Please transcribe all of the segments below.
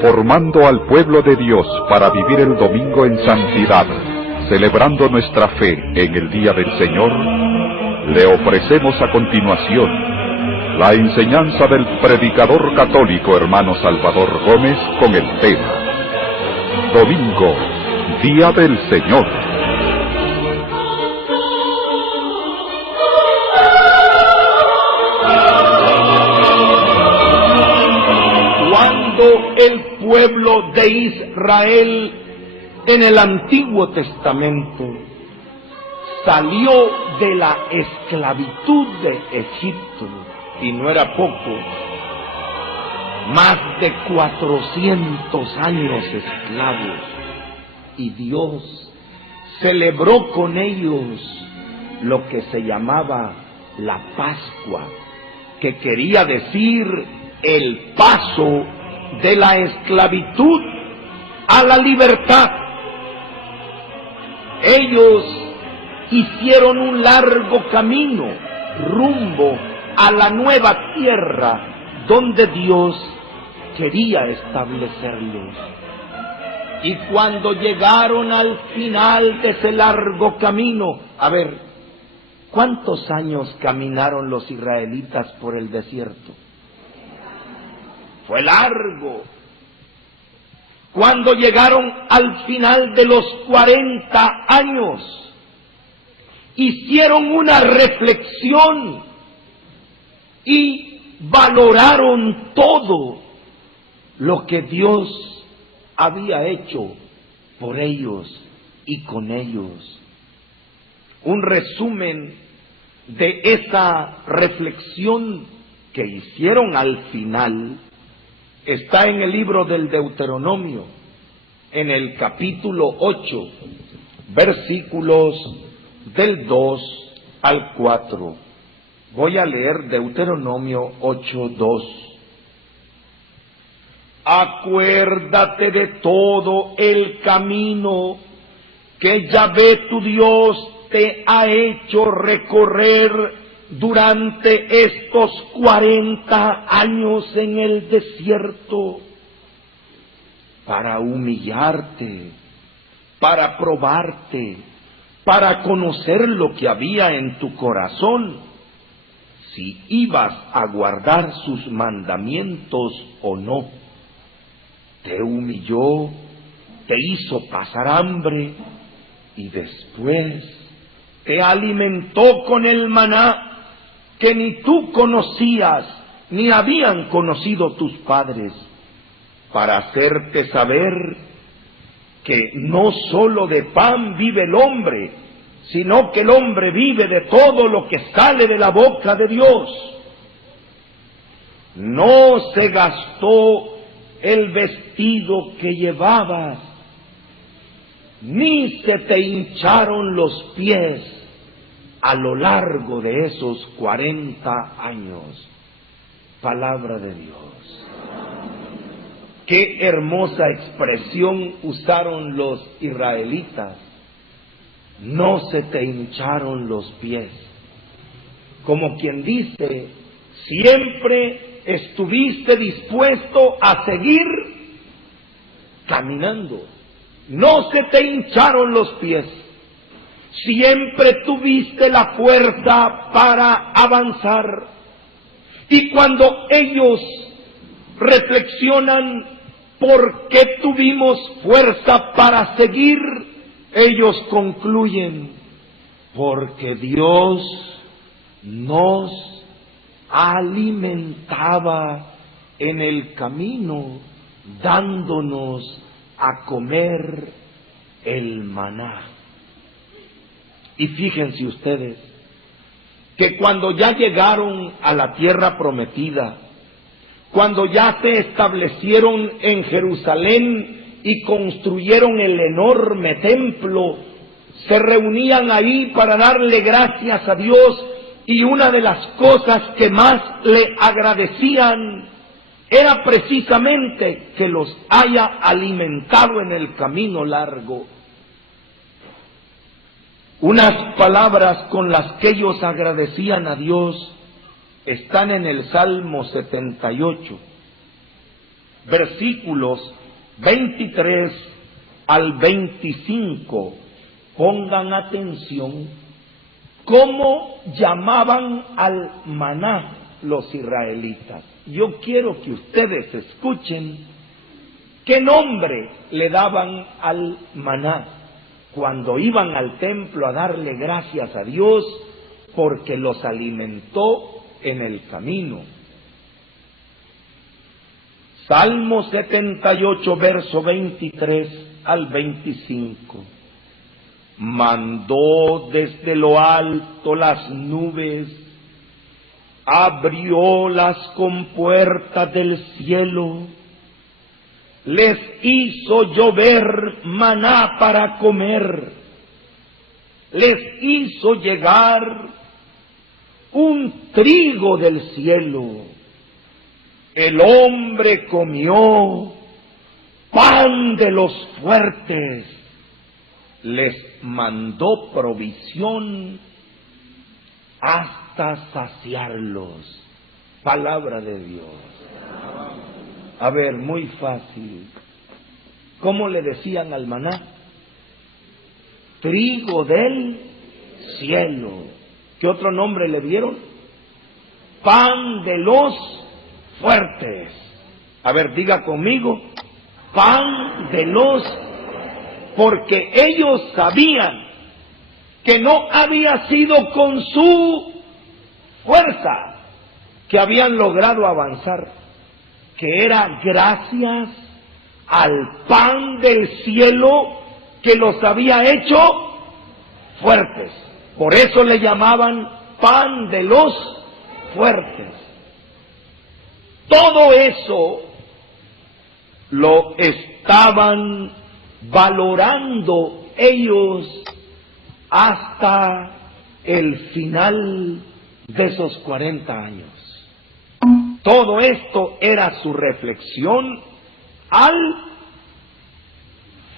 formando al pueblo de Dios para vivir el domingo en santidad, celebrando nuestra fe en el Día del Señor, le ofrecemos a continuación la enseñanza del predicador católico hermano Salvador Gómez con el tema Domingo, Día del Señor. Cuando el pueblo de Israel en el Antiguo Testamento salió de la esclavitud de Egipto, y no era poco, más de 400 años esclavos, y Dios celebró con ellos lo que se llamaba la Pascua, que quería decir el paso de la esclavitud a la libertad. Ellos hicieron un largo camino rumbo a la nueva tierra donde Dios quería establecerlos. Y cuando llegaron al final de ese largo camino, a ver, ¿cuántos años caminaron los israelitas por el desierto? Fue largo. Cuando llegaron al final de los 40 años, hicieron una reflexión y valoraron todo lo que Dios había hecho por ellos y con ellos. Un resumen de esa reflexión que hicieron al final está en el libro del Deuteronomio, en el capítulo 8, versículos del 2 al 4. Voy a leer Deuteronomio 8:2. Acuérdate de todo el camino que Yahvé tu Dios te ha hecho recorrer durante estos 40 años en el desierto, para humillarte, para probarte, para conocer lo que había en tu corazón, si ibas a guardar sus mandamientos o no. Te humilló, te hizo pasar hambre y después te alimentó con el maná que ni tú conocías ni habían conocido tus padres, para hacerte saber que no sólo de pan vive el hombre, sino que el hombre vive de todo lo que sale de la boca de Dios. No se gastó el vestido que llevabas, ni se te hincharon los pies a lo largo de esos 40 años. Palabra de Dios. Qué hermosa expresión usaron los israelitas. No se te hincharon los pies. Como quien dice, siempre estuviste dispuesto a seguir caminando. No se te hincharon los pies. Siempre tuviste la fuerza para avanzar. Y cuando ellos reflexionan por qué tuvimos fuerza para seguir, ellos concluyen, porque Dios nos alimentaba en el camino, dándonos a comer el maná. Y fíjense ustedes que cuando ya llegaron a la tierra prometida, cuando ya se establecieron en Jerusalén y construyeron el enorme templo, se reunían ahí para darle gracias a Dios, y una de las cosas que más le agradecían era precisamente que los haya alimentado en el camino largo. Unas palabras con las que ellos agradecían a Dios están en el Salmo 78. versículos 23 al 25. Pongan atención cómo llamaban al maná los israelitas. Yo quiero que ustedes escuchen qué nombre le daban al maná cuando iban al templo a darle gracias a Dios porque los alimentó en el camino. Salmo 78, verso 23 al 25. Mandó desde lo alto las nubes, abrió las compuertas del cielo, les hizo llover maná para comer, les hizo llegar un trigo del cielo. El hombre comió pan de los fuertes, les mandó provisión hasta saciarlos. Palabra de Dios. A ver, muy fácil. ¿Cómo le decían al maná? Trigo del cielo. ¿Qué otro nombre le dieron? Pan de los fuertes. A ver, diga conmigo, pan de los, porque ellos sabían que no había sido con su fuerza que habían logrado avanzar, que era gracias al pan del cielo que los había hecho fuertes. Por eso le llamaban pan de los fuertes. Todo eso lo estaban valorando ellos hasta el final de esos 40 años. Todo esto era su reflexión al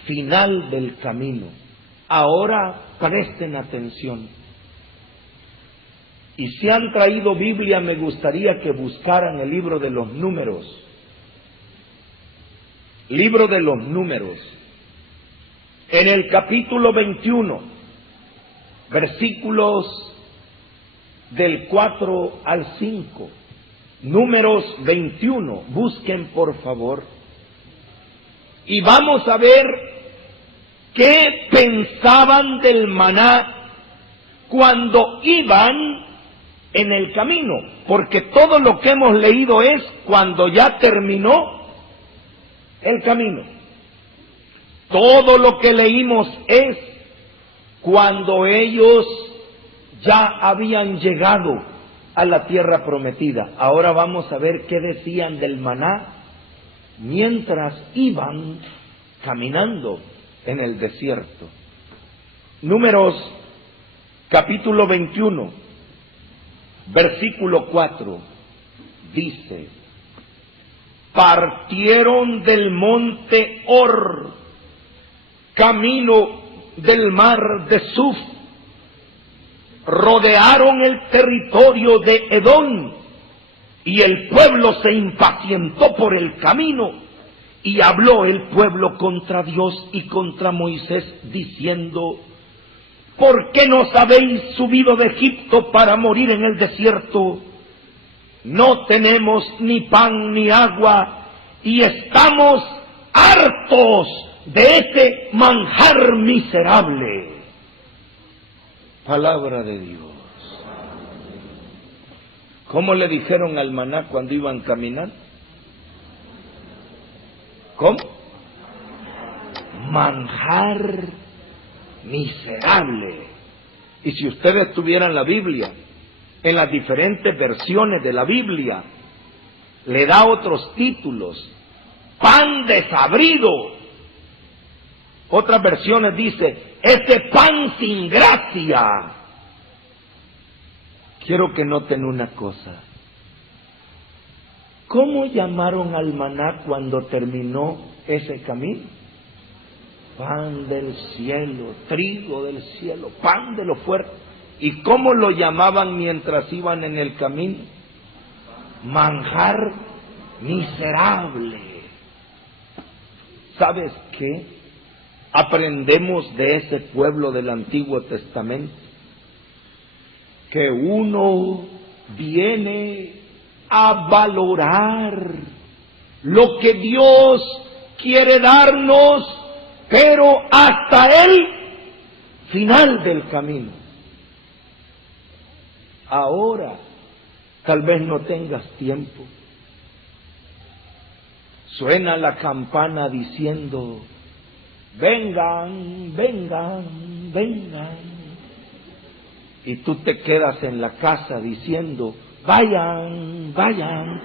final del camino. Ahora presten atención. Y si han traído Biblia, me gustaría que buscaran el libro de los Números. Libro de los Números. En el capítulo 21, versículos del 4 al 5. Números 21, busquen por favor. Y vamos a ver qué pensaban del maná cuando iban en el camino, porque todo lo que hemos leído es cuando ya terminó el camino. Todo lo que leímos es cuando ellos ya habían llegado a la tierra prometida. Ahora vamos a ver qué decían del maná mientras iban caminando en el desierto. Números capítulo 21. Versículo 4 dice: partieron del monte Hor, camino del mar de Suf, rodearon el territorio de Edom, y el pueblo se impacientó por el camino, y habló el pueblo contra Dios y contra Moisés, diciendo: ¿por qué nos habéis subido de Egipto para morir en el desierto? No tenemos ni pan ni agua, y estamos hartos de este manjar miserable. Palabra de Dios. ¿Cómo le dijeron al maná cuando iban caminando? ¿Cómo? Manjar miserable. Y si ustedes tuvieran la Biblia, en las diferentes versiones de la Biblia, le da otros títulos: pan desabrido. Otras versiones dice: ese pan sin gracia. Quiero que noten una cosa. ¿Cómo llamaron al maná cuando terminó ese camino? Pan del cielo, trigo del cielo, pan de lo fuerte. ¿Y cómo lo llamaban mientras iban en el camino? Manjar miserable. ¿Sabes qué? Aprendemos de ese pueblo del Antiguo Testamento que uno viene a valorar lo que Dios quiere darnos, pero hasta el final del camino. Ahora, tal vez no tengas tiempo. Suena la campana diciendo: vengan, vengan, vengan. Y tú te quedas en la casa diciendo: vayan, vayan,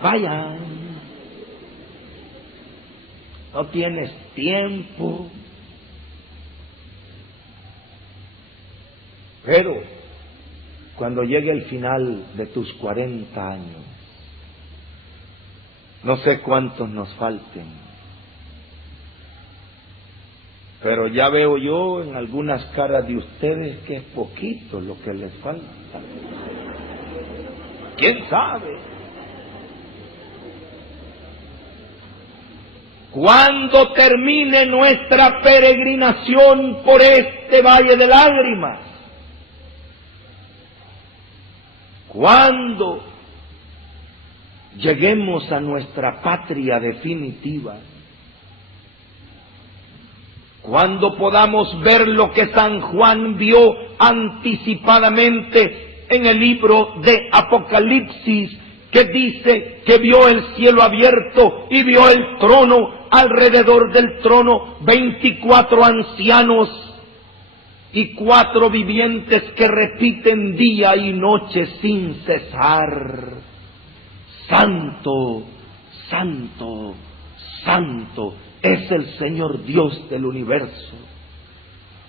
vayan. No tienes tiempo. Pero cuando llegue el final de tus 40 años, no sé cuántos nos falten, pero ya veo yo en algunas caras de ustedes que es poquito lo que les falta. ¿Quién sabe? Cuando termine nuestra peregrinación por este valle de lágrimas, cuando lleguemos a nuestra patria definitiva, cuando podamos ver lo que San Juan vio anticipadamente en el libro de Apocalipsis, que dice que vio el cielo abierto y vio el trono, alrededor del trono 24 ancianos y 4 vivientes que repiten día y noche sin cesar: Santo, Santo, Santo es el Señor Dios del universo.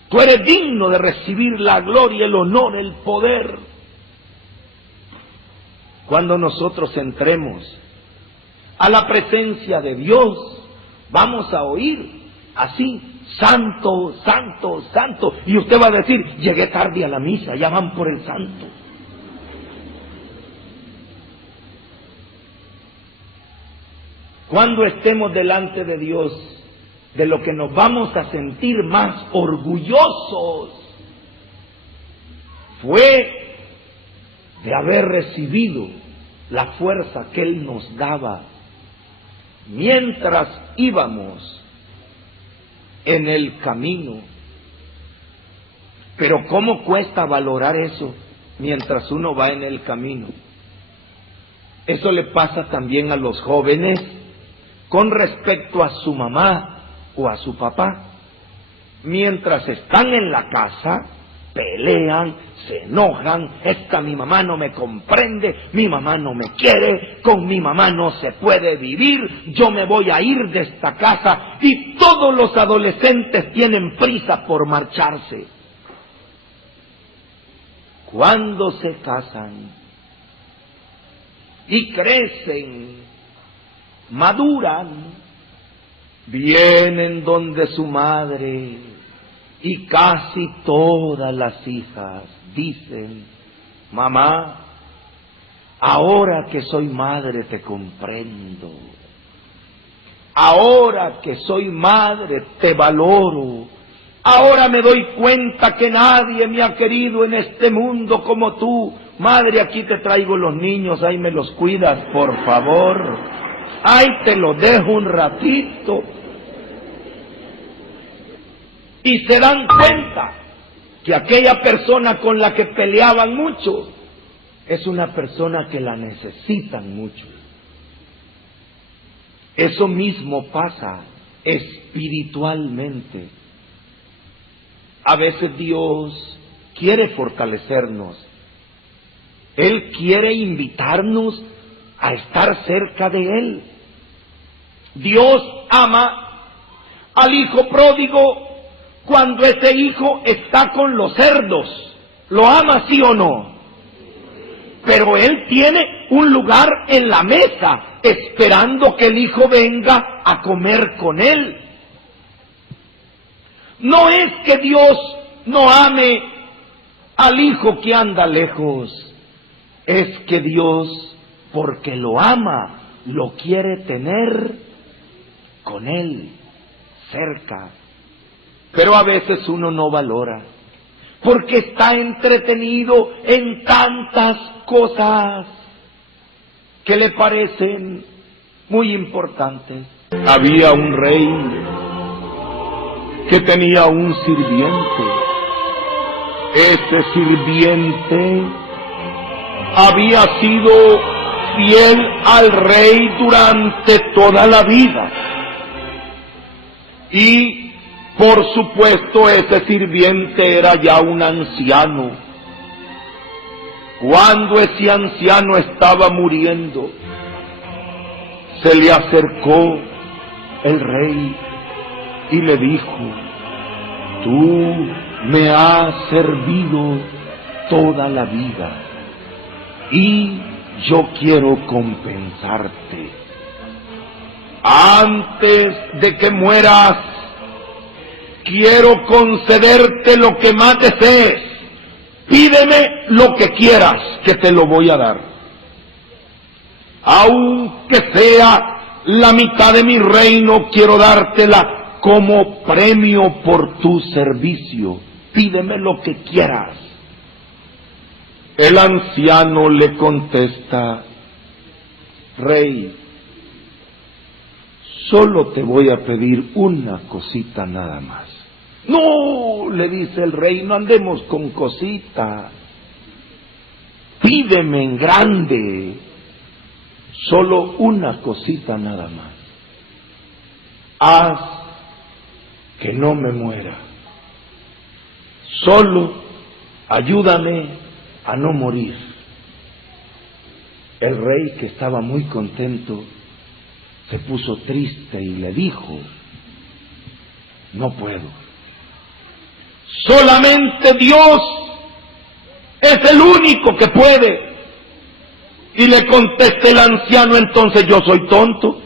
Tú eres digno de recibir la gloria, el honor, el poder. Cuando nosotros entremos a la presencia de Dios, vamos a oír así: Santo, Santo, Santo. Y usted va a decir: llegué tarde a la misa, ya van por el Santo. Cuando estemos delante de Dios, de lo que nos vamos a sentir más orgullosos fue de haber recibido la fuerza que Él nos daba mientras íbamos en el camino. Pero ¿cómo cuesta valorar eso mientras uno va en el camino? Eso le pasa también a los jóvenes con respecto a su mamá o a su papá. Mientras están en la casa, pelean, se enojan: es que mi mamá no me comprende, mi mamá no me quiere, con mi mamá no se puede vivir, yo me voy a ir de esta casa. Y todos los adolescentes tienen prisa por marcharse. Cuando se casan y crecen, maduran, vienen donde su madre, y casi todas las hijas dicen: mamá, ahora que soy madre te comprendo, ahora que soy madre te valoro, ahora me doy cuenta que nadie me ha querido en este mundo como tú. Madre, aquí te traigo los niños, ahí me los cuidas, por favor. Ahí te los dejo un ratito. Y se dan cuenta que aquella persona con la que peleaban mucho es una persona que la necesitan mucho. Eso mismo pasa espiritualmente. A veces Dios quiere fortalecernos. Él quiere invitarnos a estar cerca de Él. Dios ama al hijo pródigo cuando ese hijo está con los cerdos. ¿Lo ama, sí o no? Pero Él tiene un lugar en la mesa esperando que el hijo venga a comer con Él. No es que Dios no ame al hijo que anda lejos. Es que Dios, porque lo ama, lo quiere tener con Él. cerca. Pero a veces uno no valora, porque está entretenido en tantas cosas que le parecen muy importantes. Había un rey que tenía un sirviente. Ese sirviente había sido fiel al rey durante toda la vida. Y, por supuesto, ese sirviente era ya un anciano. Cuando ese anciano estaba muriendo, se le acercó el rey y le dijo: tú me has servido toda la vida y yo quiero compensarte. Antes de que mueras, quiero concederte lo que más desees. Pídeme lo que quieras, que te lo voy a dar. Aunque sea la mitad de mi reino, quiero dártela como premio por tu servicio. Pídeme lo que quieras. El anciano le contesta: rey, solo te voy a pedir una cosita nada más. No, le dice el rey, no andemos con cositas. Pídeme en grande. Solo una cosita nada más. Haz que no me muera. Solo ayúdame a no morir. El rey, que estaba muy contento, se puso triste y le dijo: no puedo. Solamente Dios es el único que puede. Y le contesta el anciano: entonces yo soy tonto.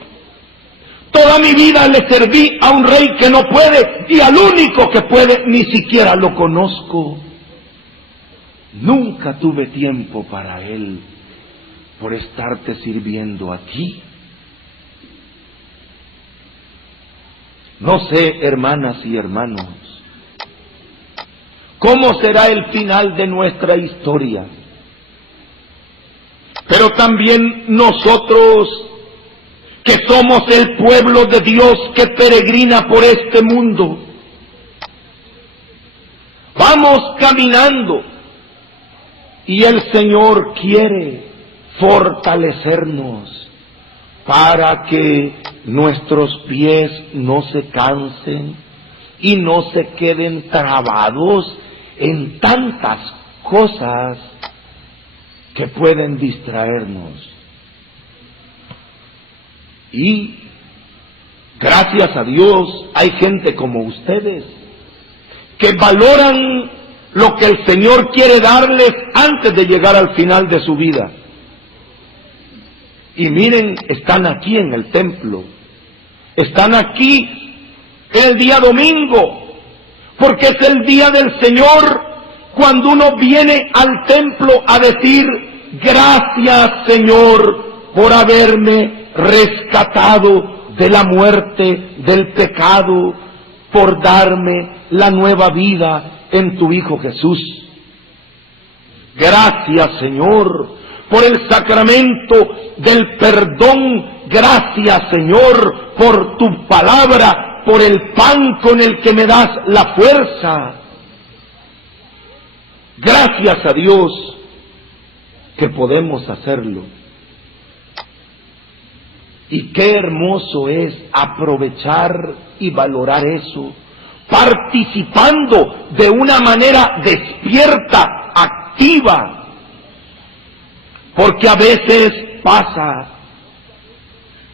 Toda mi vida le serví a un rey que no puede, y al único que puede ni siquiera lo conozco. Nunca tuve tiempo para él por estarte sirviendo a ti. No sé, hermanas y hermanos, cómo será el final de nuestra historia. Pero también nosotros, que somos el pueblo de Dios que peregrina por este mundo, vamos caminando y el Señor quiere fortalecernos para que nuestros pies no se cansen y no se queden trabados en tantas cosas que pueden distraernos. Y gracias a Dios hay gente como ustedes que valoran lo que el Señor quiere darles antes de llegar al final de su vida. Y miren, están aquí en el templo, están aquí el día domingo, porque es el día del Señor, cuando uno viene al templo a decir: gracias, Señor, por haberme rescatado de la muerte, del pecado, por darme la nueva vida en tu Hijo Jesús. Gracias, Señor, por el sacramento del perdón. Gracias, Señor, por tu palabra, por el pan con el que me das la fuerza. Gracias a Dios que podemos hacerlo. Y qué hermoso es aprovechar y valorar eso, participando de una manera despierta, activa. Porque a veces pasa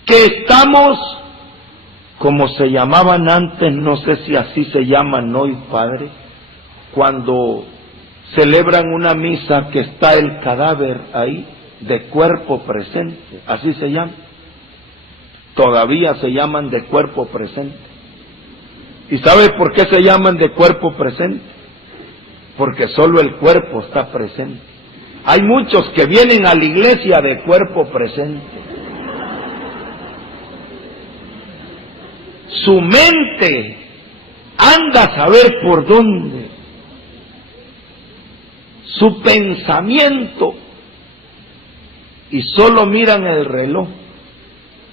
que estamos, como se llamaban antes, no sé si así se llaman hoy, Padre, cuando celebran una misa que está el cadáver ahí, de cuerpo presente, así se llama. Todavía se llaman de cuerpo presente. ¿Y sabe por qué se llaman de cuerpo presente? Porque solo el cuerpo está presente. Hay muchos que vienen a la iglesia de cuerpo presente. Su mente anda a saber por dónde. Su pensamiento. Y solo miran el reloj.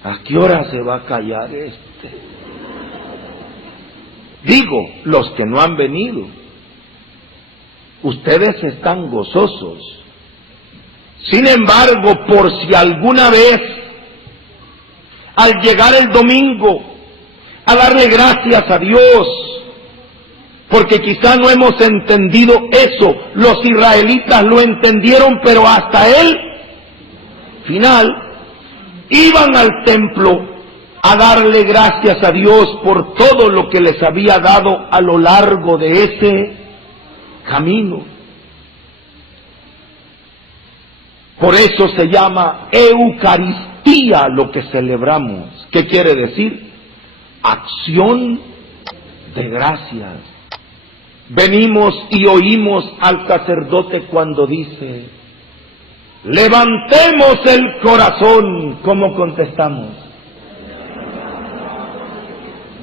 ¿A qué hora se va a callar este? Digo, los que no han venido. Ustedes están gozosos. Sin embargo, por si alguna vez, al llegar el domingo, a darle gracias a Dios, porque quizá no hemos entendido eso, los israelitas lo entendieron, pero hasta el final, iban al templo a darle gracias a Dios por todo lo que les había dado a lo largo de ese camino. Por eso se llama Eucaristía lo que celebramos. ¿Qué quiere decir? Acción de gracias. Venimos y oímos al sacerdote cuando dice, levantemos el corazón. ¿Cómo contestamos?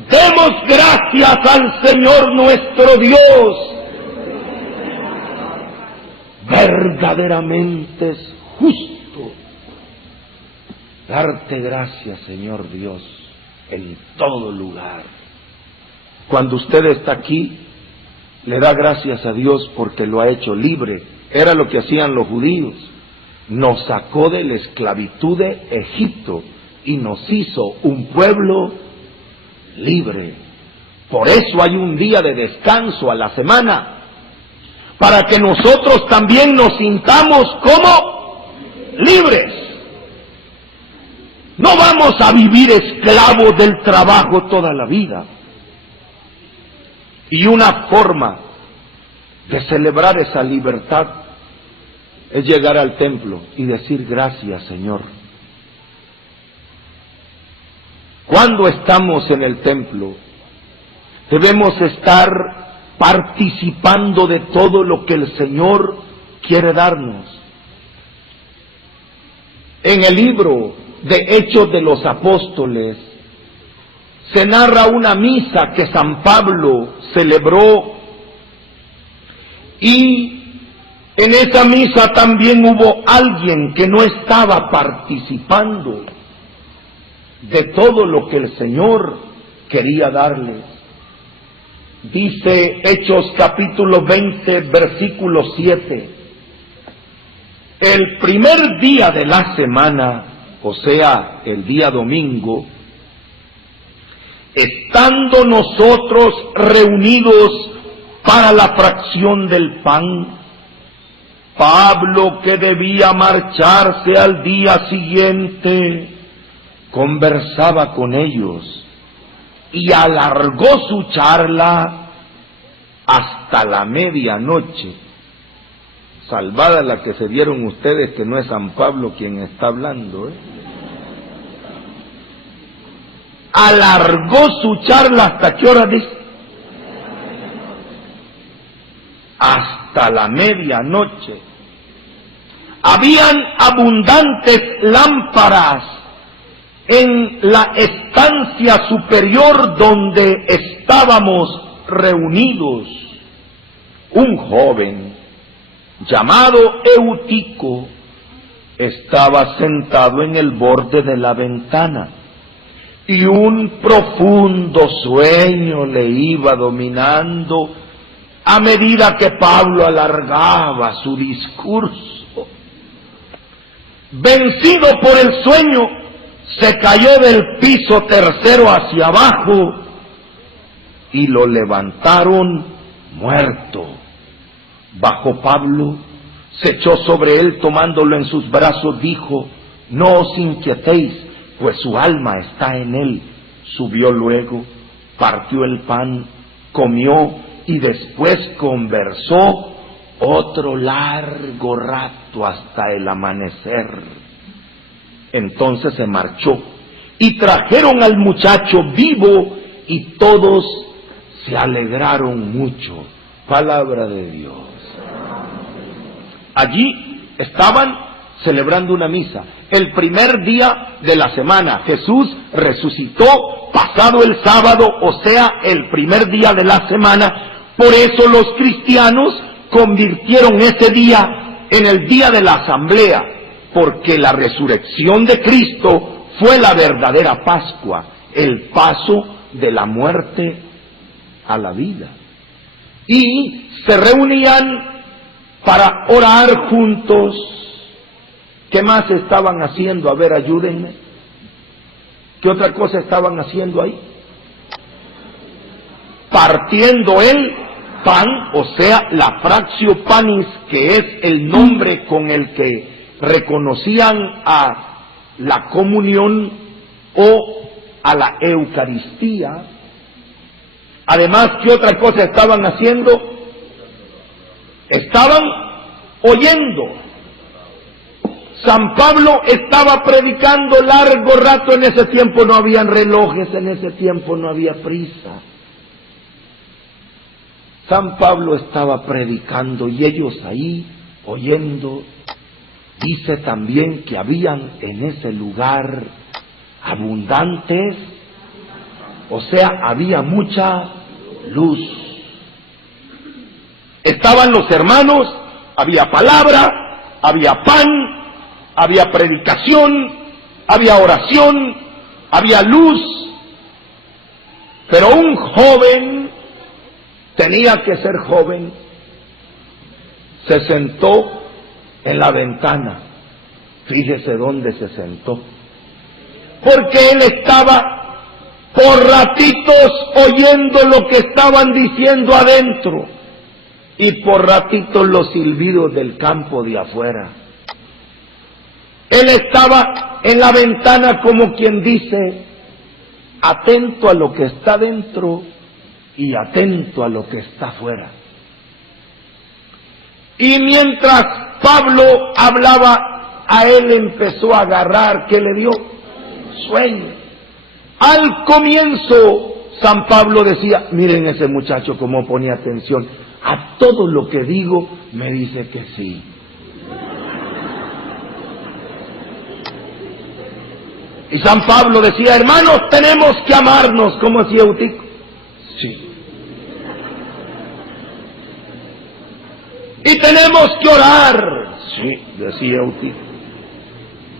Demos gracias al Señor nuestro Dios. Verdaderamente es justo darte gracias, Señor Dios, en todo lugar. Cuando usted está aquí, le da gracias a Dios porque lo ha hecho libre. Era lo que hacían los judíos. Nos sacó de la esclavitud de Egipto y nos hizo un pueblo libre. Por eso hay un día de descanso a la semana, para que nosotros también nos sintamos como libres. No vamos a vivir esclavos del trabajo toda la vida. Y una forma de celebrar esa libertad es llegar al templo y decir gracias, Señor. Cuando estamos en el templo, debemos estar participando de todo lo que el Señor quiere darnos. En el libro de Hechos de los Apóstoles se narra una misa que San Pablo celebró, y en esa misa también hubo alguien que no estaba participando de todo lo que el Señor quería darles. Dice Hechos capítulo 20, versículo 7. El primer día de la semana, o sea, el día domingo, estando nosotros reunidos para la fracción del pan, Pablo, que debía marcharse al día siguiente, conversaba con ellos y alargó su charla hasta la medianoche. Salvada la que se dieron ustedes, que no es San Pablo quien está hablando, Alargó su charla hasta qué hora dice? Hasta la medianoche. Habían abundantes lámparas en la estancia superior donde estábamos reunidos. Un joven llamado Eutico estaba sentado en el borde de la ventana y un profundo sueño le iba dominando a medida que Pablo alargaba su discurso. Vencido por el sueño, se cayó del piso tercero hacia abajo y lo levantaron muerto. Bajó Pablo, se echó sobre él, tomándolo en sus brazos, dijo: no os inquietéis, pues su alma está en él. Subió luego, partió el pan, comió y después conversó otro largo rato hasta el amanecer. Entonces se marchó y trajeron al muchacho vivo y todos se alegraron mucho. Palabra de Dios. Allí estaban celebrando una misa. El primer día de la semana, Jesús resucitó pasado el sábado, o sea, el primer día de la semana. Por eso los cristianos convirtieron ese día en el día de la asamblea, porque la resurrección de Cristo fue la verdadera Pascua, el paso de la muerte a la vida. Y se reunían para orar juntos. ¿Qué más estaban haciendo? A ver, ayúdenme. ¿Qué otra cosa estaban haciendo ahí? Partiendo el pan, o sea, la fractio panis, que es el nombre con el que reconocían a la comunión o a la Eucaristía. Además, ¿qué otra cosa estaban haciendo? Estaban oyendo. San Pablo estaba predicando largo rato. En ese tiempo no habían relojes, en ese tiempo no había prisa. San Pablo estaba predicando y ellos ahí oyendo. Dice también que habían en ese lugar abundantes, o sea, había mucha luz. Estaban los hermanos, había palabra, había pan, había predicación, había oración, había luz. Pero un joven, tenía que ser joven, se sentó en la ventana. Fíjese dónde se sentó. Porque él estaba por ratitos oyendo lo que estaban diciendo adentro y por ratitos los silbidos del campo de afuera. Él estaba en la ventana como quien dice, atento a lo que está dentro y atento a lo que está afuera. Y mientras Pablo hablaba, a él empezó a agarrar, ¿qué le dio? Sueño. Al comienzo, San Pablo decía, miren ese muchacho cómo pone atención, a todo lo que digo me dice que sí. Y San Pablo decía, hermanos, tenemos que amarnos, ¿cómo decía Eutico? Sí. Y tenemos que orar, sí, decía Eutico.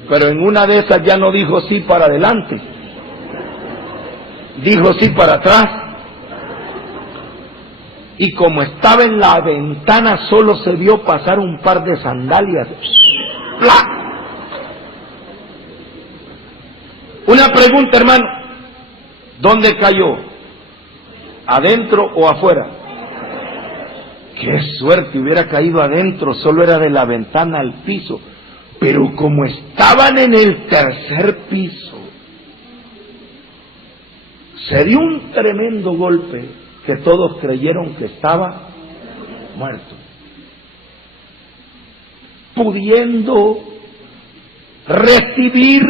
Pero en una de esas ya no dijo sí para adelante, dijo sí para atrás. Y como estaba en la ventana, solo se vio pasar un par de sandalias. ¡Pla! Una pregunta, hermano, ¿dónde cayó? ¿Adentro o afuera? Qué suerte, hubiera caído adentro, solo era de la ventana al piso. Pero como estaban en el tercer piso, se dio un tremendo golpe que todos creyeron que estaba muerto. Pudiendo recibir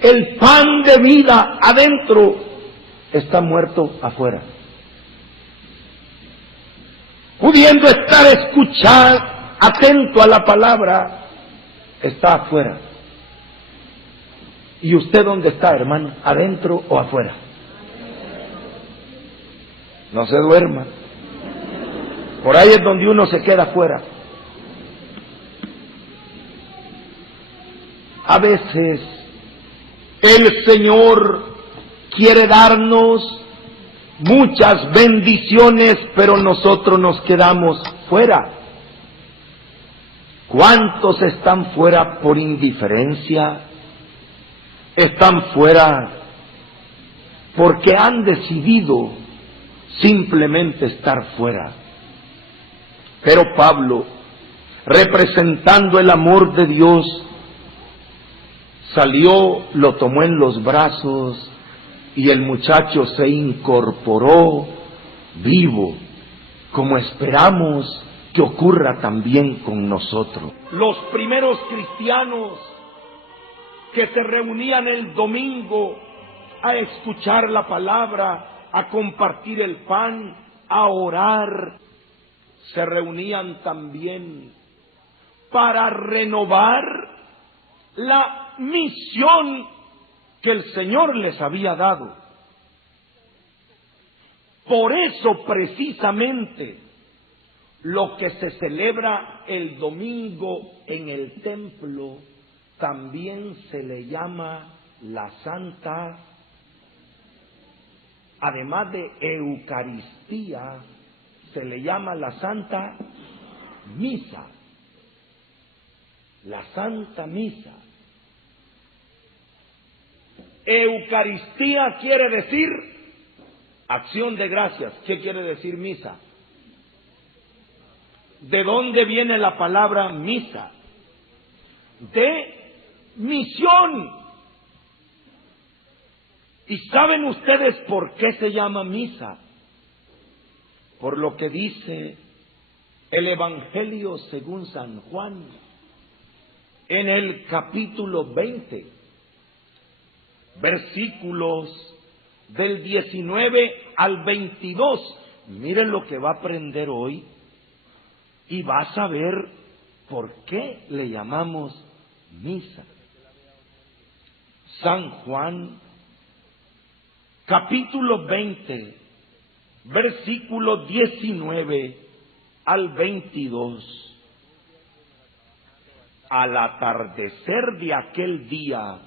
el pan de vida adentro, está muerto afuera. Pudiendo estar escuchar, atento a la palabra, está afuera. ¿Y usted dónde está, hermano? ¿Adentro o afuera? No se duerma. Por ahí es donde uno se queda afuera. A veces el Señor quiere darnos muchas bendiciones, pero nosotros nos quedamos fuera. ¿Cuántos están fuera por indiferencia? Están fuera porque han decidido simplemente estar fuera. Pero Pablo, representando el amor de Dios, salió, lo tomó en los brazos y el muchacho se incorporó vivo, como esperamos que ocurra también con nosotros. Los primeros cristianos que se reunían el domingo a escuchar la palabra, a compartir el pan, a orar, se reunían también para renovar la misión que el Señor les había dado. Por eso precisamente lo que se celebra el domingo en el templo también se le llama la Santa, además de Eucaristía, se le llama la Santa Misa. La Santa Misa. Eucaristía quiere decir acción de gracias. ¿Qué quiere decir misa? ¿De dónde viene la palabra misa? De misión. ¿Y saben ustedes por qué se llama misa? Por lo que dice el Evangelio según San Juan, en el capítulo 20, versículos del 19 al 22. Miren lo que va a aprender hoy y va a saber por qué le llamamos misa. San Juan, capítulo 20, versículo 19 al 22. Al atardecer de aquel día,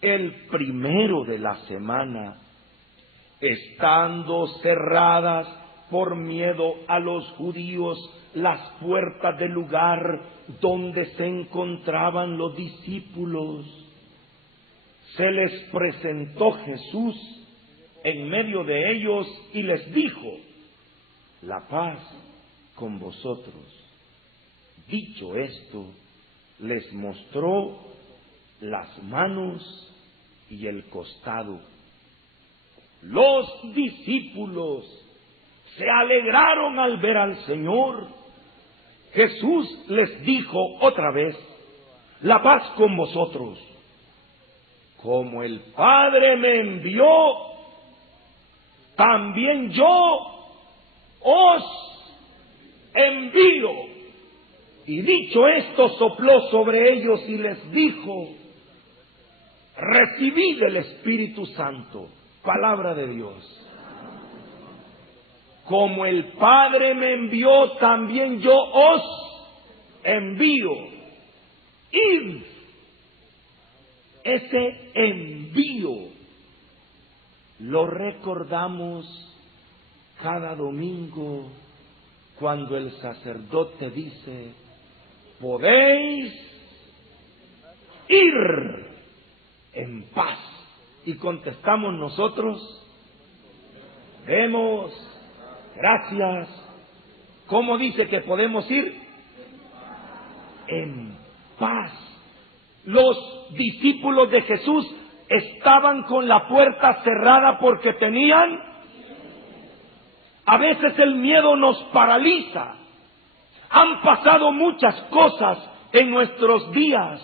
el primero de la semana, estando cerradas por miedo a los judíos las puertas del lugar donde se encontraban los discípulos, se les presentó Jesús en medio de ellos y les dijo: la paz con vosotros. Dicho esto, les mostró las manos y el costado. Los discípulos se alegraron al ver al Señor. Jesús les dijo otra vez: la paz con vosotros. Como el Padre me envió, también yo os envío. Y dicho esto, sopló sobre ellos y les dijo: recibid el Espíritu Santo. Palabra de Dios. Como el Padre me envió, también yo os envío. Id. Ese envío lo recordamos cada domingo cuando el sacerdote dice: podéis ir en paz. Y contestamos nosotros: demos gracias. ¿Cómo dice que podemos ir? En paz. Los discípulos de Jesús estaban con la puerta cerrada porque tenían... A veces el miedo nos paraliza. Han pasado muchas cosas en nuestros días.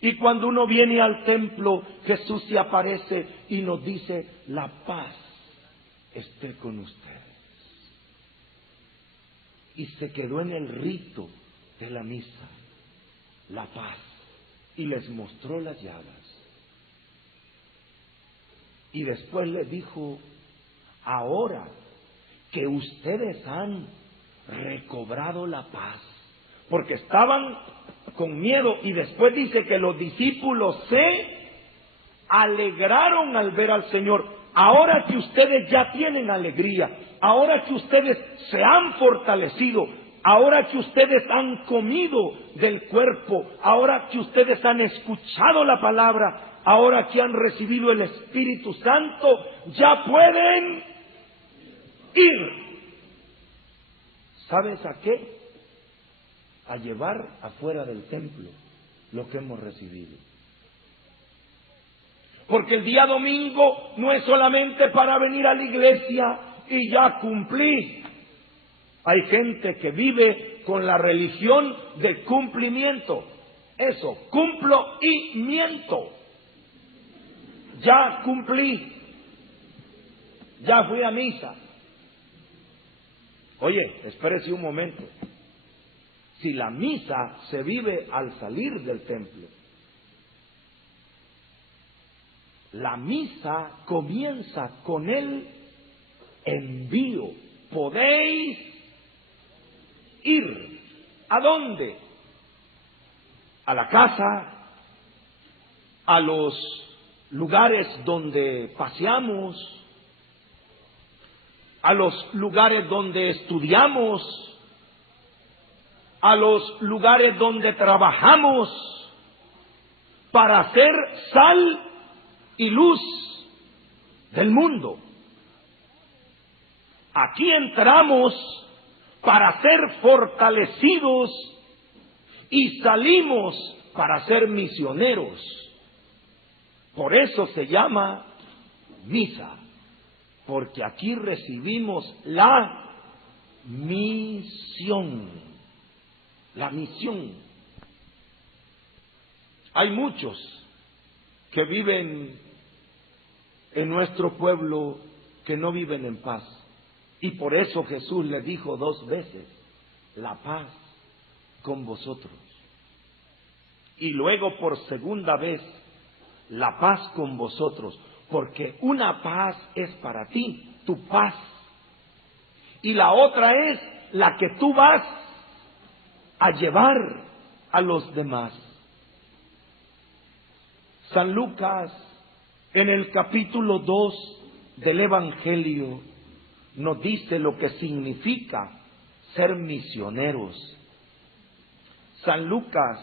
Y cuando uno viene al templo, Jesús se aparece y nos dice: la paz esté con ustedes. Y se quedó en el rito de la misa, la paz. Y les mostró las llagas. Y después les dijo: ahora que ustedes han recobrado la paz, porque estaban con miedo, y después dice que los discípulos se alegraron al ver al Señor. Ahora que ustedes ya tienen alegría, ahora que ustedes se han fortalecido, ahora que ustedes han comido del cuerpo, ahora que ustedes han escuchado la palabra, ahora que han recibido el Espíritu Santo, ya pueden ir. ¿Sabes a qué? A llevar afuera del templo lo que hemos recibido. Porque el día domingo no es solamente para venir a la iglesia y ya cumplí. Hay gente que vive con la religión del cumplimiento. Eso, cumplo y miento. Ya cumplí. Ya fui a misa. Oye, espérese un momento. Si la misa se vive al salir del templo, la misa comienza con el envío. Podéis ir. ¿A dónde? A la casa, a los lugares donde paseamos, a los lugares donde estudiamos, a los lugares donde trabajamos, para ser sal y luz del mundo. Aquí entramos para ser fortalecidos y salimos para ser misioneros. Por eso se llama misa, porque aquí recibimos la misión. La misión. Hay muchos que viven en nuestro pueblo que no viven en paz. Y por eso Jesús le dijo 2 veces, la paz con vosotros. Y luego por segunda vez, la paz con vosotros. Porque una paz es para ti, tu paz. Y la otra es la que tú vas a llevar a los demás. San Lucas, en el capítulo 2 del Evangelio, nos dice lo que significa ser misioneros. San Lucas,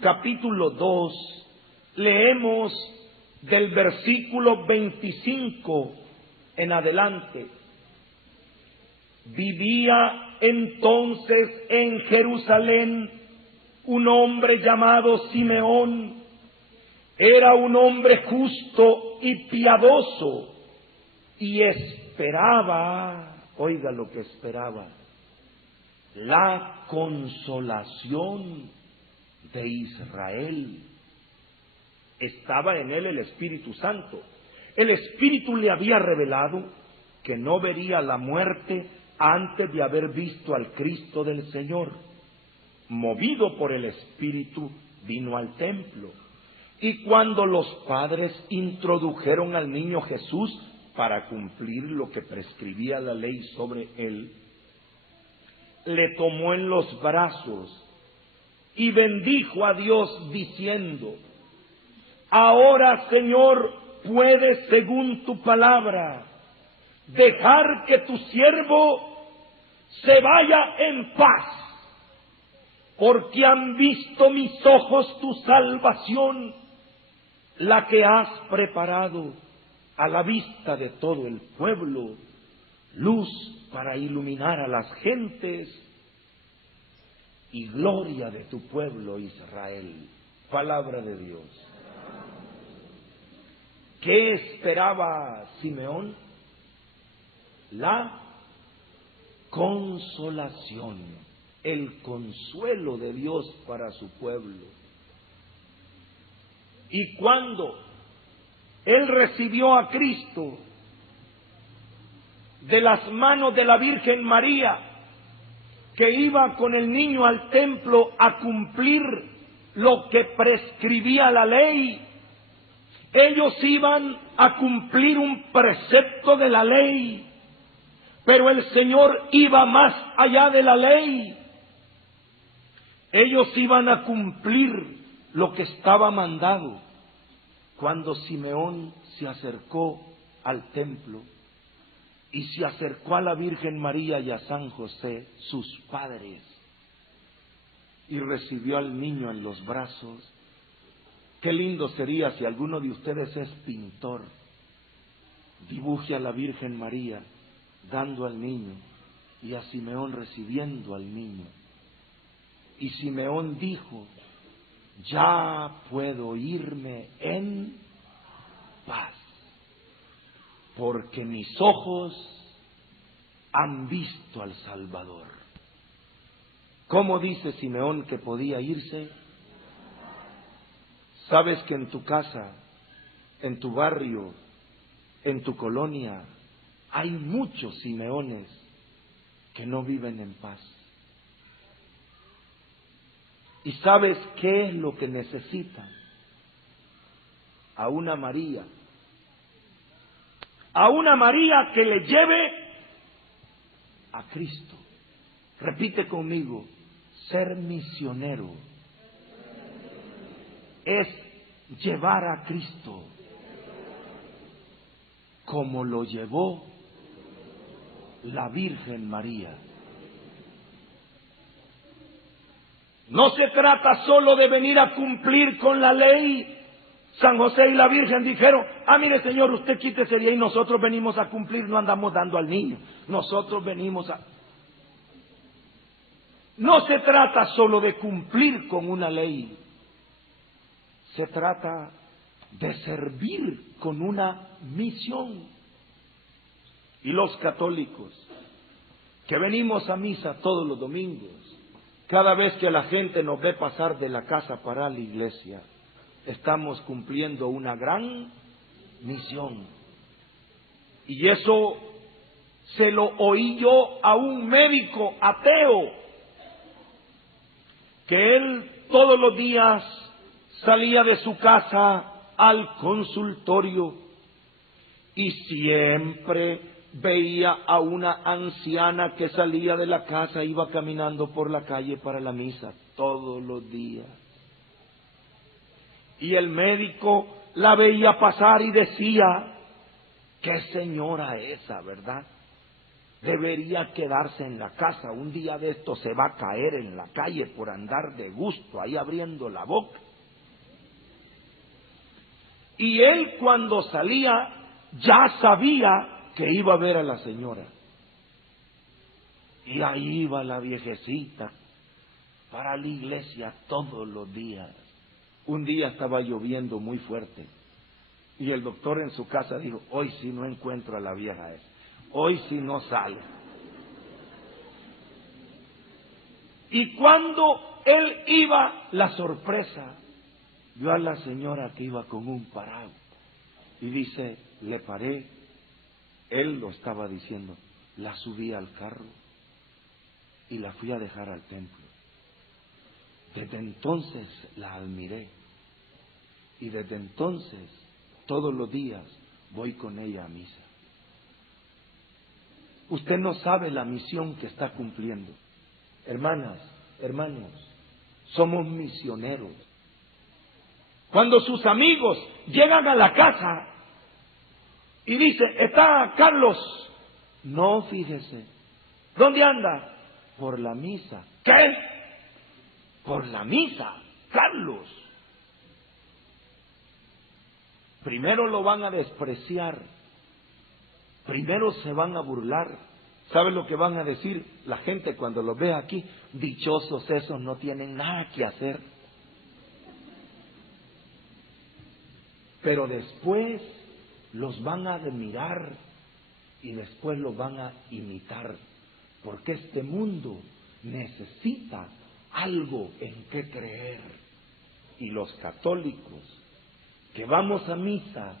capítulo 2, leemos del versículo 25 en adelante. Vivía entonces en Jerusalén un hombre llamado Simeón. Era un hombre justo y piadoso y esperaba, oiga lo que esperaba, la consolación de Israel. Estaba en él el Espíritu Santo. El Espíritu le había revelado que no vería la muerte antes de haber visto al Cristo del Señor. Movido por el Espíritu, vino al templo. Y cuando los padres introdujeron al niño Jesús para cumplir lo que prescribía la ley sobre él, le tomó en los brazos y bendijo a Dios diciendo: ahora, Señor, puedes, según tu palabra, dejar que tu siervo se vaya en paz, porque han visto mis ojos tu salvación, la que has preparado a la vista de todo el pueblo, luz para iluminar a las gentes y gloria de tu pueblo Israel. Palabra de Dios. ¿Qué esperaba Simeón? La consolación, el consuelo de Dios para su pueblo. Y cuando él recibió a Cristo de las manos de la Virgen María, que iba con el niño al templo a cumplir lo que prescribía la ley, ellos iban a cumplir un precepto de la ley, pero el Señor iba más allá de la ley. Ellos iban a cumplir lo que estaba mandado. Cuando Simeón se acercó al templo y se acercó a la Virgen María y a San José, sus padres, y recibió al niño en los brazos. Qué lindo sería si alguno de ustedes es pintor, dibuje a la Virgen María dando al niño y a Simeón recibiendo al niño. Y Simeón dijo: ya puedo irme en paz, porque mis ojos han visto al Salvador. ¿Cómo dice Simeón que podía irse? Sabes que en tu casa, en tu barrio, en tu colonia, hay muchos Simeones que no viven en paz. ¿Y sabes qué es lo que necesitan? A una María a una María que le lleve a Cristo. Repite conmigo, ser misionero es llevar a Cristo como lo llevó la Virgen María. No se trata solo de venir a cumplir con la ley. San José y la Virgen dijeron, mire señor, usted quítese de ahí, nosotros venimos a cumplir, no andamos dando al niño, nosotros venimos a... No se trata solo de cumplir con una ley, se trata de servir con una misión. Y los católicos, que venimos a misa todos los domingos, cada vez que la gente nos ve pasar de la casa para la iglesia, estamos cumpliendo una gran misión. Y eso se lo oí yo a un médico ateo, que él todos los días salía de su casa al consultorio y siempre veía a una anciana que salía de la casa, iba caminando por la calle para la misa todos los días. Y el médico la veía pasar y decía, qué señora esa, ¿verdad? Debería quedarse en la casa, un día de esto se va a caer en la calle por andar de gusto, ahí abriendo la boca. Y él cuando salía ya sabía que iba a ver a la señora. Y ahí iba la viejecita para la iglesia todos los días. Un día estaba lloviendo muy fuerte y el doctor en su casa dijo, hoy sí no encuentro a la vieja esa, hoy sí no sale. Y cuando él iba, la sorpresa, vio a la señora que iba con un paraguas y dice, le paré, él lo estaba diciendo, la subí al carro y la fui a dejar al templo. Desde entonces la admiré y desde entonces todos los días voy con ella a misa. Usted no sabe la misión que está cumpliendo. Hermanas, hermanos, somos misioneros. Cuando sus amigos llegan a la casa y dicen, ¿está Carlos? No, fíjese. ¿Dónde anda? Por la misa. ¿Qué? Por la misa, Carlos. Primero lo van a despreciar, primero se van a burlar. ¿Sabe lo que van a decir la gente cuando los ve aquí? Dichosos esos, no tienen nada que hacer. Pero después los van a admirar y después los van a imitar, porque este mundo necesita algo en qué creer. Y los católicos que vamos a misa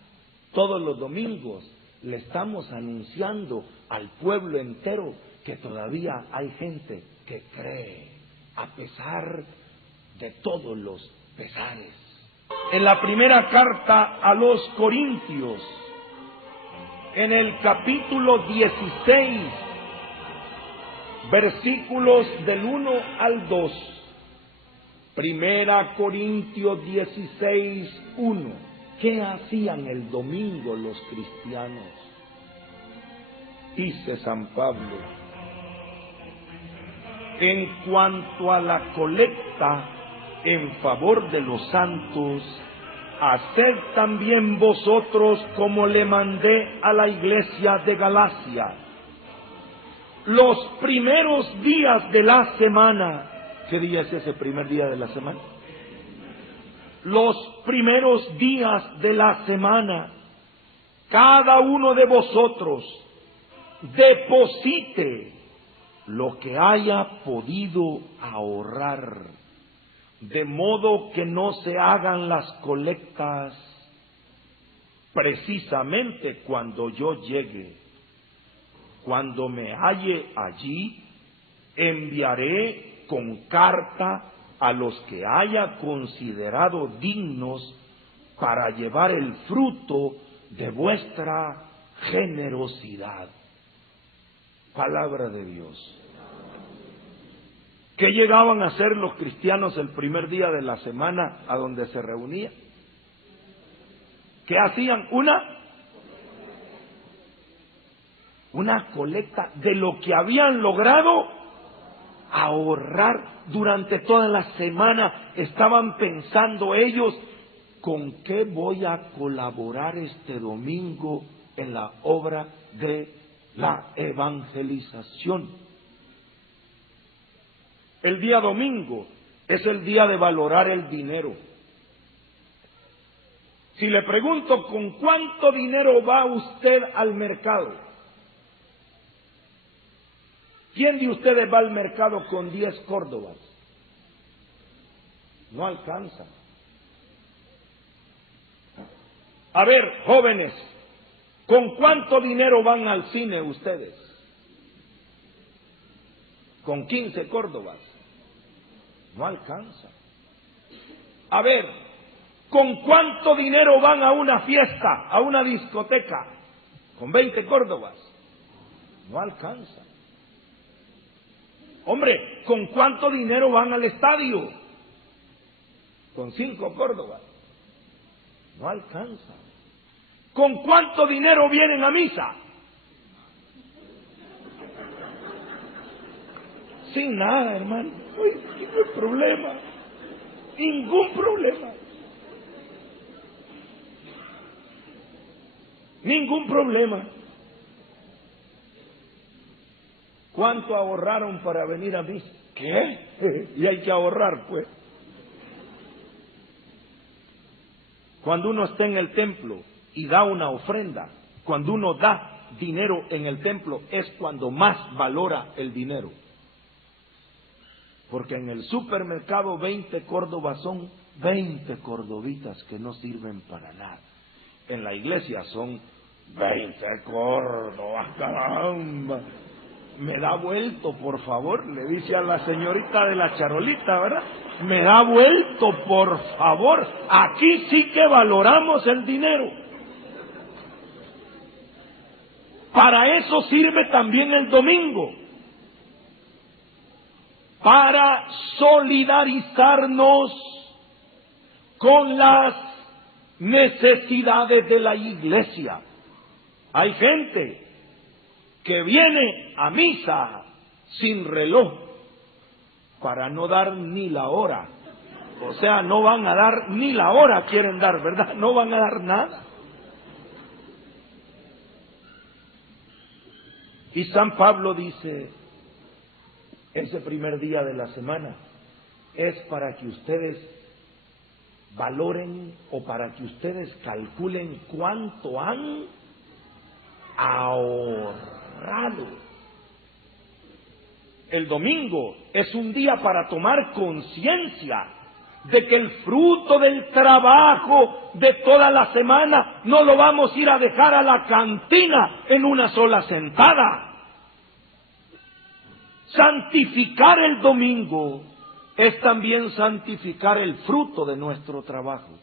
todos los domingos, le estamos anunciando al pueblo entero que todavía hay gente que cree, a pesar de todos los pesares. En la primera carta a los Corintios, en el capítulo 16, versículos del 1 al 2. Primera Corintios 16, 1. ¿Qué hacían el domingo los cristianos? Dice San Pablo, en cuanto a la colecta en favor de los santos, haced también vosotros como le mandé a la iglesia de Galacia. Los primeros días de la semana, ¿qué día es ese primer día de la semana? Los primeros días de la semana, cada uno de vosotros deposite lo que haya podido ahorrar, de modo que no se hagan las colectas precisamente cuando yo llegue. Cuando me halle allí, enviaré con carta a los que haya considerado dignos para llevar el fruto de vuestra generosidad. Palabra de Dios. ¿Qué llegaban a hacer los cristianos el primer día de la semana a donde se reunían? ¿Qué hacían? Una colecta de lo que habían logrado ahorrar durante toda la semana. Estaban pensando ellos, ¿con qué voy a colaborar este domingo en la obra de la evangelización? El día domingo es el día de valorar el dinero. Si le pregunto, ¿con cuánto dinero va usted al mercado? ¿Quién de ustedes va al mercado con 10 córdobas? No alcanza. A ver, jóvenes, ¿con cuánto dinero van al cine ustedes? Con 15 córdobas. No alcanza. A ver, ¿con cuánto dinero van a una fiesta, a una discoteca? Con 20 córdobas. No alcanza. Hombre, ¿con cuánto dinero van al estadio? Con 5 córdobas. No alcanza. ¿Con cuánto dinero vienen a misa? Sin nada, hermano. Uy, ningún problema. Ningún problema. Ningún problema. ¿Cuánto ahorraron para venir a misa? ¿Qué? Y hay que ahorrar, pues. Cuando uno está en el templo y da una ofrenda, cuando uno da dinero en el templo, es cuando más valora el dinero. Porque en el supermercado 20 córdobas son 20 cordobitas que no sirven para nada. En la iglesia son 20 córdobas, caramba. Me da vuelto, por favor, le dice a la señorita de la charolita, ¿verdad? Me da vuelto, por favor. Aquí sí que valoramos el dinero. Para eso sirve también el domingo. Para solidarizarnos con las necesidades de la iglesia. Hay gente que viene a misa sin reloj para no dar ni la hora. O sea, no van a dar ni la hora, quieren dar, ¿verdad? No van a dar nada. Y San Pablo dice, ese primer día de la semana es para que ustedes valoren o para que ustedes calculen cuánto han ahorrado. El domingo es un día para tomar conciencia de que el fruto del trabajo de toda la semana no lo vamos a ir a dejar a la cantina en una sola sentada. Santificar el domingo es también santificar el fruto de nuestro trabajo.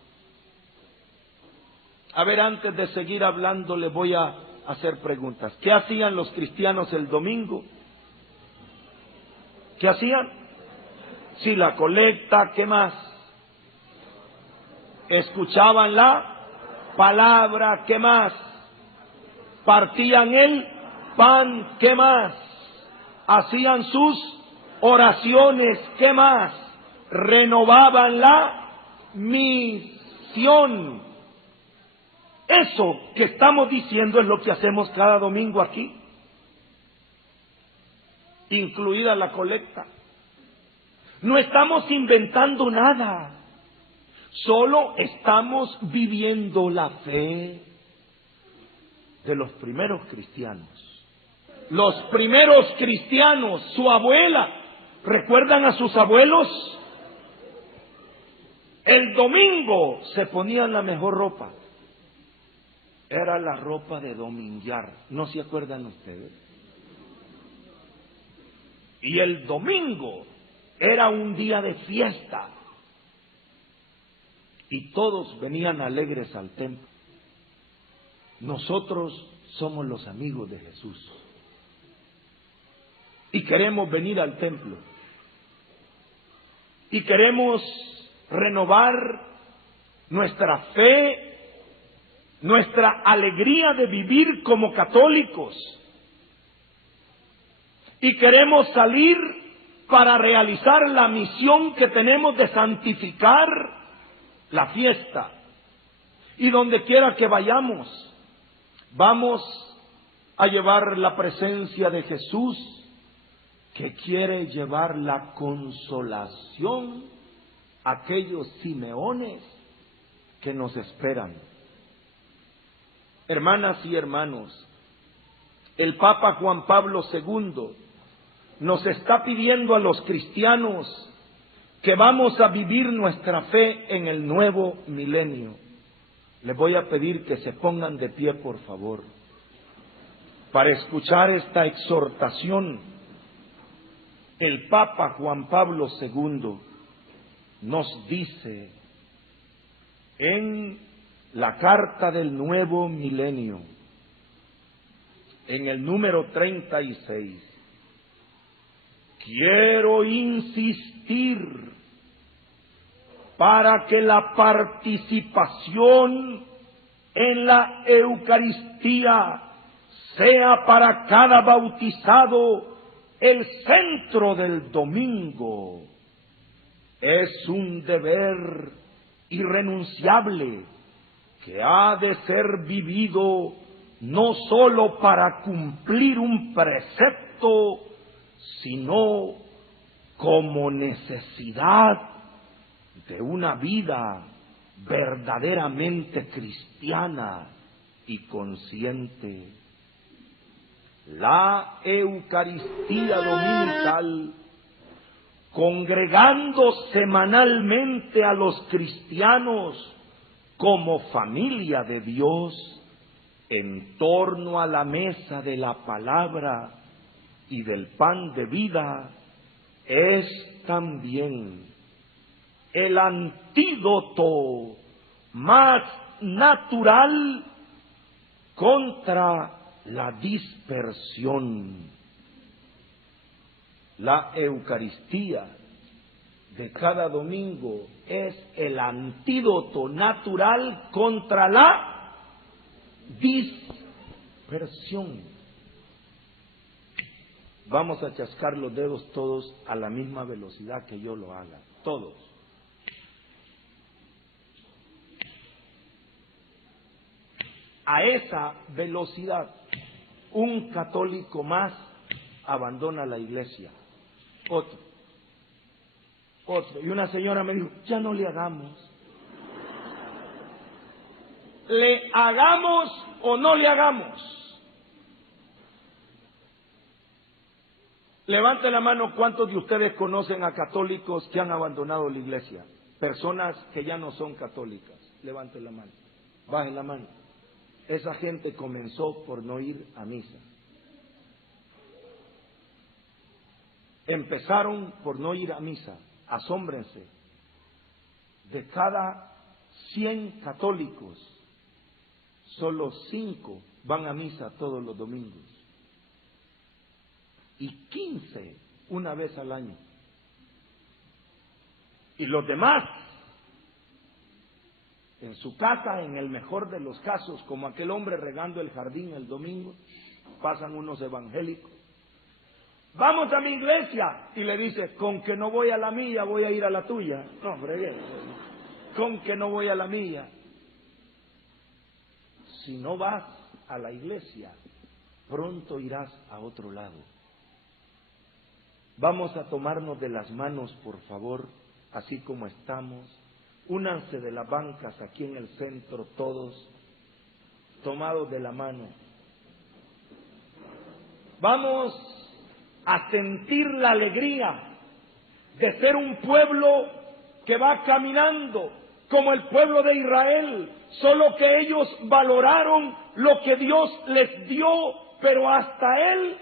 A ver, antes de seguir hablando, le voy a hacer preguntas. ¿Qué hacían los cristianos el domingo? ¿Qué hacían? Sí, la colecta, ¿qué más? Escuchaban la palabra, ¿qué más? Partían el pan, ¿qué más? Hacían sus oraciones, ¿qué más? Renovaban la misión. Eso que estamos diciendo es lo que hacemos cada domingo aquí, incluida la colecta. No estamos inventando nada, solo estamos viviendo la fe de los primeros cristianos. Los primeros cristianos, su abuela, ¿recuerdan a sus abuelos? El domingo se ponían la mejor ropa. Era la ropa de dominguear. ¿No se acuerdan ustedes? Y el domingo era un día de fiesta. Y todos venían alegres al templo. Nosotros somos los amigos de Jesús. Y queremos venir al templo. Y queremos renovar nuestra fe, nuestra alegría de vivir como católicos. Y queremos salir para realizar la misión que tenemos de santificar la fiesta. Y donde quiera que vayamos, vamos a llevar la presencia de Jesús, que quiere llevar la consolación a aquellos Simeones que nos esperan. Hermanas y hermanos, el Papa Juan Pablo II nos está pidiendo a los cristianos que vamos a vivir nuestra fe en el nuevo milenio. Les voy a pedir que se pongan de pie, por favor, para escuchar esta exhortación. El Papa Juan Pablo II nos dice en la Carta del Nuevo Milenio, en el número 36, quiero insistir para que la participación en la Eucaristía sea para cada bautizado el centro del domingo. Es un deber irrenunciable que ha de ser vivido no sólo para cumplir un precepto, sino como necesidad de una vida verdaderamente cristiana y consciente. La Eucaristía dominical, congregando semanalmente a los cristianos como familia de Dios en torno a la mesa de la palabra y del pan de vida, es también el antídoto más natural contra la dispersión. La Eucaristía de cada domingo es el antídoto natural contra la dispersión. Vamos a chascar los dedos todos a la misma velocidad que yo lo haga, todos. A esa velocidad, un católico más abandona la iglesia. Otro. Y una señora me dijo, ya no le hagamos. ¿Le hagamos o no le hagamos? Levante la mano, ¿cuántos de ustedes conocen a católicos que han abandonado la iglesia? Personas que ya no son católicas. Levante la mano, bajen la mano. Esa gente comenzó por no ir a misa. Empezaron por no ir a misa. Asómbrense. De cada 100 católicos, solo 5 van a misa todos los domingos. Y 15 una vez al año. Y los demás, en su casa, en el mejor de los casos, como aquel hombre regando el jardín el domingo, pasan unos evangélicos. Vamos a mi iglesia. Y le dice, con que no voy a la mía, voy a ir a la tuya. No, fregué. Con que no voy a la mía. Si no vas a la iglesia, pronto irás a otro lado. Vamos a tomarnos de las manos, por favor, así como estamos. Únanse de las bancas aquí en el centro todos, tomados de la mano. Vamos a sentir la alegría de ser un pueblo que va caminando como el pueblo de Israel, solo que ellos valoraron lo que Dios les dio, pero hasta Él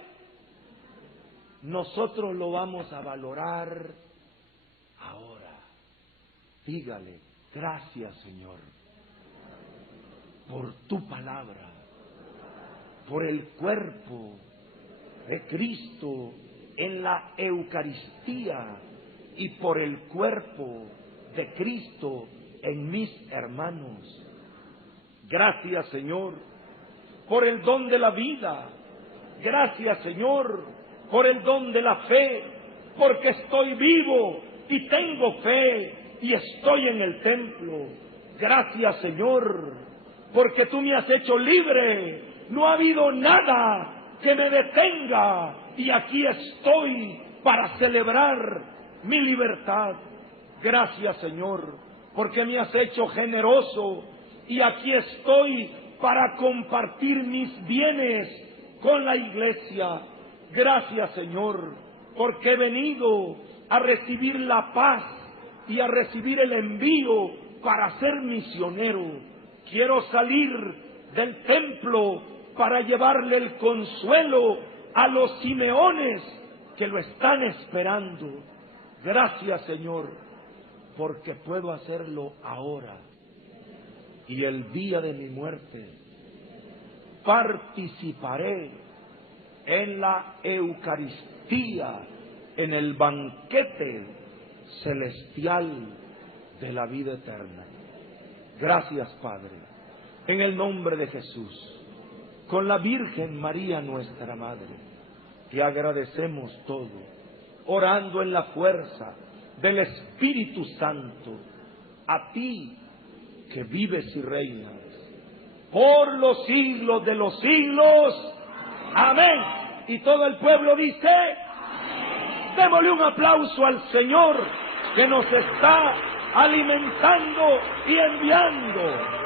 nosotros lo vamos a valorar ahora. Dígale, gracias Señor, por tu palabra. por el cuerpo de Cristo en la Eucaristía y por el cuerpo de Cristo en mis hermanos. Gracias, Señor, por el don de la vida. Gracias, Señor, por el don de la fe, porque estoy vivo y tengo fe y estoy en el templo. Gracias, Señor, porque tú me has hecho libre. No ha habido nada que me detenga y aquí estoy para celebrar mi libertad. Gracias, Señor, porque me has hecho generoso y aquí estoy para compartir mis bienes con la iglesia. Gracias, Señor, porque he venido a recibir la paz y a recibir el envío para ser misionero. Quiero salir del templo para llevarle el consuelo a los Simeones que lo están esperando. Gracias, Señor, porque puedo hacerlo ahora. Y el día de mi muerte participaré en la Eucaristía, en el banquete celestial de la vida eterna. Gracias, Padre, en el nombre de Jesús, con la Virgen María nuestra Madre, te agradecemos todo, orando en la fuerza del Espíritu Santo, a ti que vives y reinas por los siglos de los siglos. Amén. Y todo el pueblo dice, démosle un aplauso al Señor que nos está alimentando y enviando.